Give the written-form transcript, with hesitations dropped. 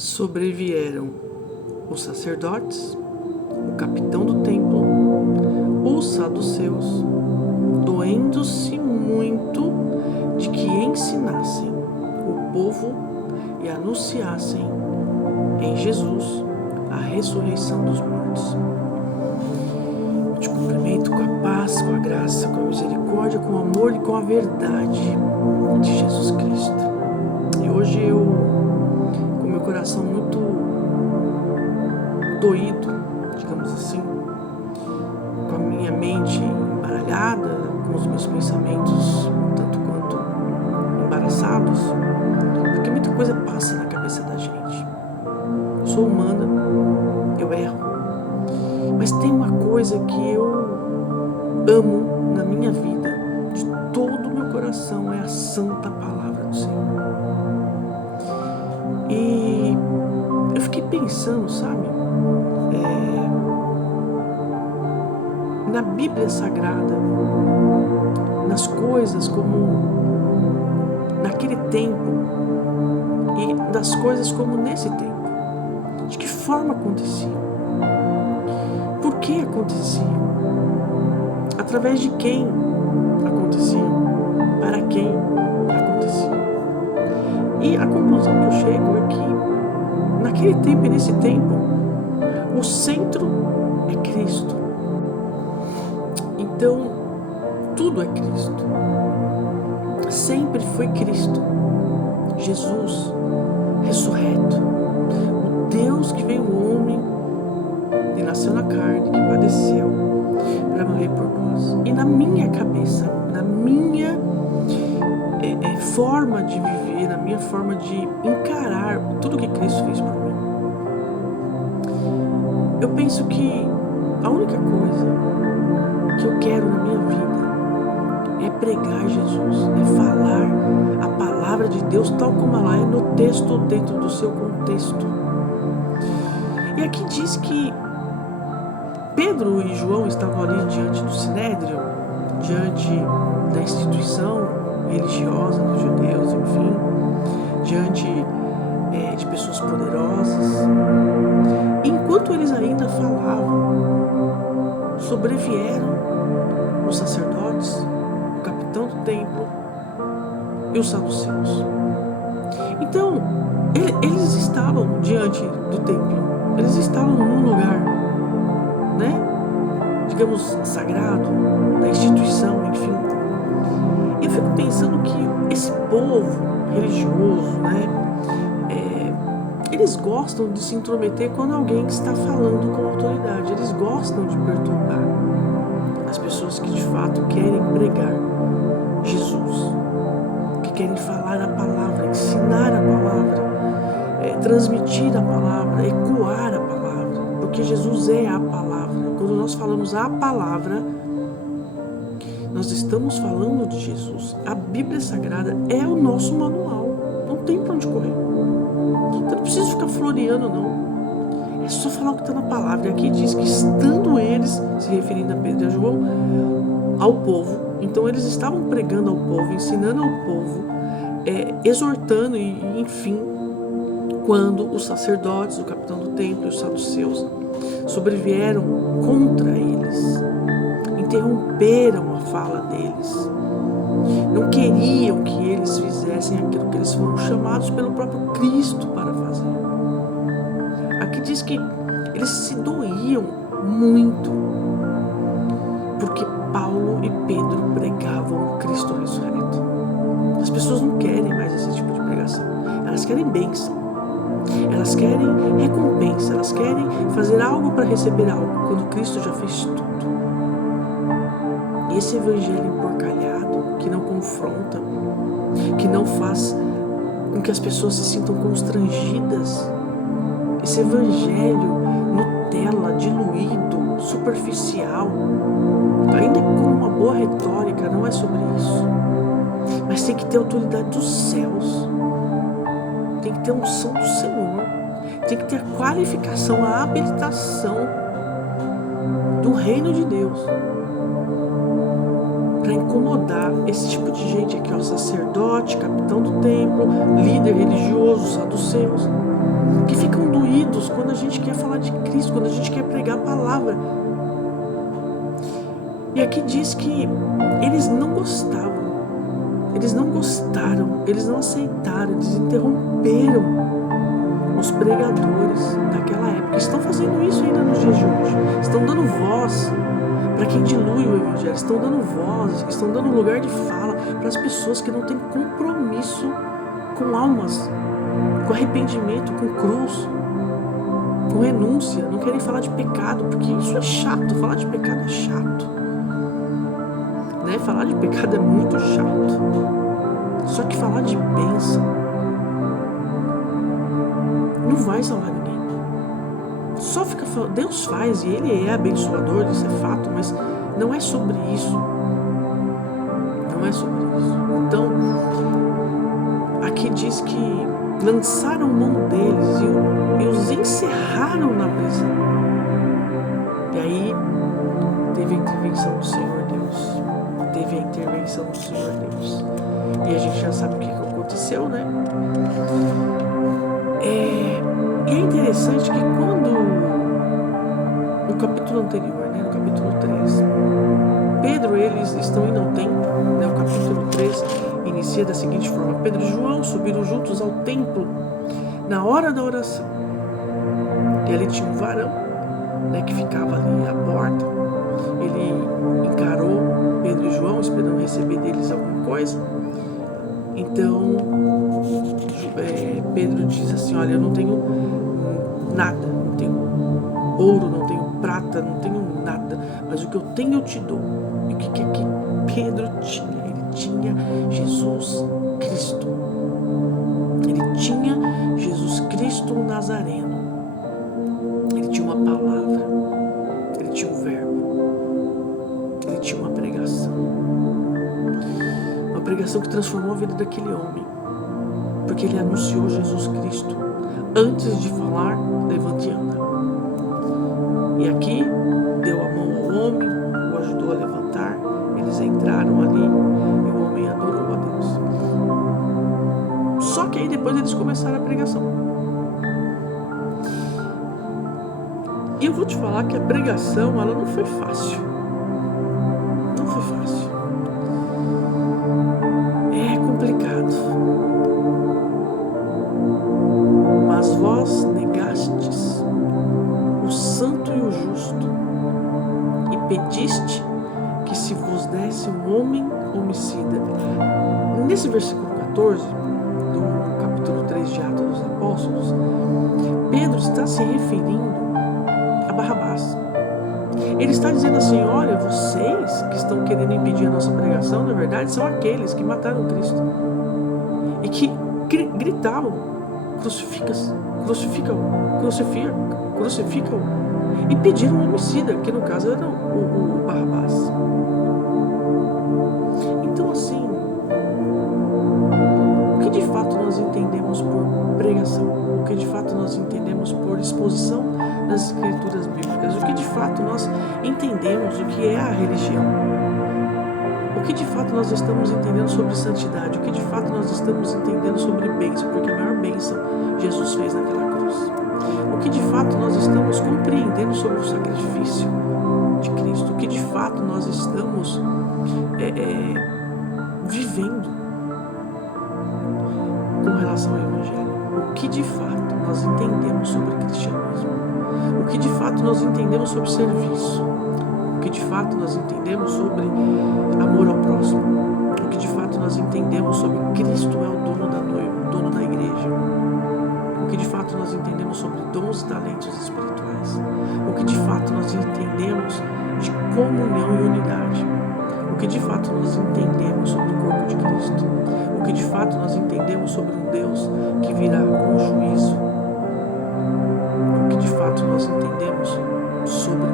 Sobrevieram os sacerdotes, o capitão do templo, os saduceus, doendo-se muito de que ensinassem o povo e anunciassem em Jesus a ressurreição dos mortos. Eu te cumprimento com a paz, com a graça, com a misericórdia, com o amor e com a verdade de Jesus Cristo. E hoje eu, com meu coração muito doído, digamos assim, com a minha mente embaralhada, com os meus pensamentos tanto quanto embaraçados, porque muita coisa passa na cabeça da gente. Eu sou humana, eu erro, mas tem uma coisa que eu amo na minha vida, de todo o meu coração, é a santa palavra do Senhor. E eu fiquei pensando, sabe, na Bíblia Sagrada, nas coisas como naquele tempo e das coisas como nesse tempo. De que forma aconteciam? Por que aconteciam? Através de quem aconteciam? Para quem aconteciam? E a conclusão que eu chego é que naquele tempo e nesse tempo o centro é Cristo. Então tudo é Cristo. Sempre foi Cristo. Jesus ressurreto. O Deus que veio homem e nasceu na carne, que padeceu para morrer por nós. E na minha cabeça, na minha forma de viver, na minha forma de encarar tudo que Cristo fez por mim, eu penso que a única coisa que eu quero na minha vida é pregar Jesus, é falar a palavra de Deus tal como ela é no texto, dentro do seu contexto. E aqui diz que Pedro e João estavam ali diante do Sinédrio, diante da instituição religiosa dos judeus, enfim, diante de pessoas poderosas. E enquanto eles ainda falavam, sobrevieram os sacerdotes, o capitão do templo e os saduceus. Então, eles estavam diante do templo, eles estavam num lugar, digamos, sagrado, da instituição, enfim. Eu fico pensando que esse povo religioso, eles gostam de se intrometer quando alguém está falando com autoridade. Eles gostam de perturbar as pessoas que de fato querem pregar Jesus, que querem falar a palavra, ensinar a palavra, transmitir a palavra, ecoar a palavra, porque Jesus é a palavra. Quando nós falamos a palavra, nós estamos falando de Jesus. A Bíblia Sagrada é o nosso manual, não tem para onde correr. Então não precisa ficar floreando, não. É só falar o que está na palavra. E aqui diz que estando eles, se referindo a Pedro e a João, ao povo, então eles estavam pregando ao povo, ensinando ao povo, exortando e enfim, quando os sacerdotes, o capitão do templo e os saduceus sobrevieram contra eles, interromperam a fala deles, não queriam que eles fizessem aquilo que eles foram chamados pelo próprio Cristo para fazer. Aqui diz que eles se doíam muito, porque Paulo e Pedro pregavam o Cristo ressurreto. As pessoas não querem mais esse tipo de pregação, elas querem bênção, elas querem recompensa, elas querem fazer algo para receber algo, quando Cristo já fez tudo. E esse evangelho emporcalhado, que não confronta, que não faz com que as pessoas se sintam constrangidas, esse evangelho Nutella, diluído, superficial, ainda com uma boa retórica, não é sobre isso. Mas tem que ter autoridade dos céus, tem que ter a unção do Senhor, tem que ter a qualificação, a habilitação do reino de Deus para incomodar esse tipo de gente aqui, ó, sacerdote, capitão do templo, líder religioso, saduceus, que ouvidos quando a gente quer falar de Cristo, quando a gente quer pregar a palavra. E aqui diz que eles não gostavam, eles não gostaram, eles não aceitaram, eles interromperam os pregadores daquela época. Estão fazendo isso ainda nos dias de hoje. Estão dando voz para quem dilui o Evangelho, estão dando voz, estão dando lugar de fala para as pessoas que não têm compromisso com almas, com arrependimento, com cruz, com renúncia, não querem falar de pecado, porque isso é chato, falar de pecado é chato. Né? Falar de pecado é muito chato. Só que falar de bênção não vai salvar ninguém. Só fica falando, Deus faz e Ele é abençoador, isso é fato, mas não é sobre isso. Não é sobre isso. Então, aqui diz que lançaram mão deles e os encerraram na prisão. E aí teve a intervenção do Senhor Deus. Teve a intervenção do Senhor Deus. E a gente já sabe o que aconteceu, né? E é interessante que quando, no capítulo anterior, né, no capítulo 3, Pedro, eles estão indo ao templo, né, o capítulo 3 inicia da seguinte forma: Pedro e João subiram juntos ao templo na hora da oração. E ali tinha um varão, né, que ficava ali à porta. Ele encarou Pedro e João, esperando receber deles alguma coisa. Então, Pedro diz assim: olha, eu não tenho nada, não tenho ouro, não tenho prata, não tenho nada, mas o que eu tenho eu te dou. E o que é que Pedro tinha? Ele tinha Jesus Cristo. Ele tinha Jesus Cristo o Nazareno. Ele tinha uma palavra, ele tinha um verbo, ele tinha uma pregação. Uma pregação que transformou a vida daquele homem, porque ele anunciou Jesus Cristo antes de falar, levante e anda. E aqui deu a mão ao homem, o ajudou a levantar, eles entraram ali e o homem adorou a Deus. Só que aí depois eles começaram a pregação. E eu vou te falar que a pregação, ela não foi fácil. Não foi fácil. É complicado. Mas vós negastes o santo e o justo e pediste que se vos desse um homem homicida. Nesse versículo 14 do capítulo 3 de Atos dos Apóstolos, Pedro está se referindo a Barrabás. Ele está dizendo assim: olha, vocês que estão querendo impedir a nossa pregação, na verdade, são aqueles que mataram Cristo e que gritavam: crucifica-o, e pediram um homicida, que no caso era o Barrabás. Então, assim, o que de fato nós entendemos por pregação? O que de fato nós entendemos por exposição das escrituras bíblicas? O que de fato nós entendemos o que é a religião? O que de fato nós estamos entendendo sobre santidade? O que de fato nós estamos entendendo sobre bênção? Porque a maior bênção Jesus fez naquela cruz. O que de fato nós estamos compreendendo sobre o sacrifício de Cristo? O que de fato nós estamos vivendo com relação ao Evangelho? O que de fato nós entendemos sobre o cristianismo? O que de fato nós entendemos sobre serviço? O que de fato nós entendemos sobre amor ao próximo? O que de fato nós entendemos sobre Cristo é o dono da noiva, o dono da igreja? O que de fato nós entendemos sobre dons e talentos espirituais? O que de fato nós entendemos de comunhão e unidade? O que de fato nós entendemos sobre o corpo de Cristo? O que de fato nós entendemos sobre um Deus que virá com juízo? O que de fato nós entendemos sobre